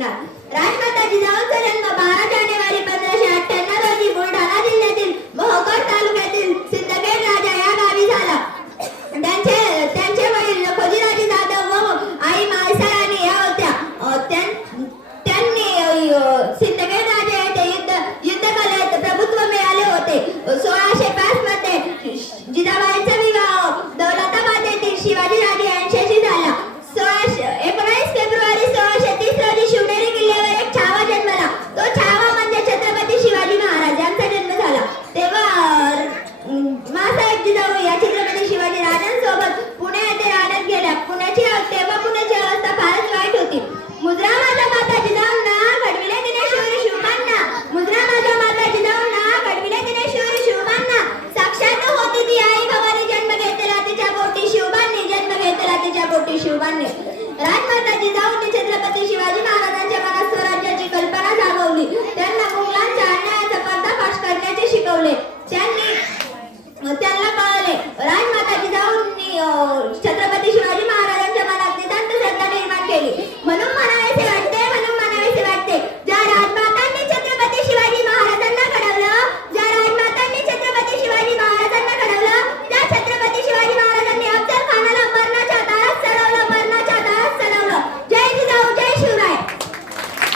ऐकणार. राजमाता जिजाऊंचा जन्म 12 जानेवारी 1598 रोजी बुलढाणा जिल्ह्यातील मोहोळ तालुक्यातील सिंदखेड राजा या गावी झाला. त्यांचे वडील खोजीराजे जाधव व आई माळसाराणी या होत्या. त्यांनी सिंदखेड राजा येथे युद्धकलेत प्रभुत्व मिळाले होते. 1605 मध्ये जिजाबाईंचा विवाह दौलताबाद येथील शिवाजी राजे यांच्याशी झाला. 19 फेब्रुवारी 1630 रोजी शिवनेरी किल्ल्यावर एक छावा जन्मला. तो छावा म्हणजे छत्रपती शिवाजी महाराज यांचा जन्म झाला. तेव्हा मासाहेब जिजाऊ या छत्रपती शिवाजी राजांसोबत पुणे येथे राहण्यात गेल्या. तेव्हा पुण्याची अवस्था फारच वाईट होती. मुद्रा माझ्या माता जिजाऊंना घडविले तिने शूर शिवमांना. मुद्रा माझ्या माता जिजाऊंना घडविले तिने शूर शिवमांना. साक्षात होती ती आई भवानी, जन्म घेतला तिच्या पोटी शिवबांनी, जन्म घेतला तिच्या पोटी शिवबांनी. राजमाता जिजाऊंनी छत्रपती शिवाजी महाराजांच्या मनात स्वराज्याची कल्पना जागवली. त्यांना मुघलांच्या अन्यायाचा पर्दाफाश करण्याचे शिकवले. त्यांना कळले राजमाता जिजाऊंनी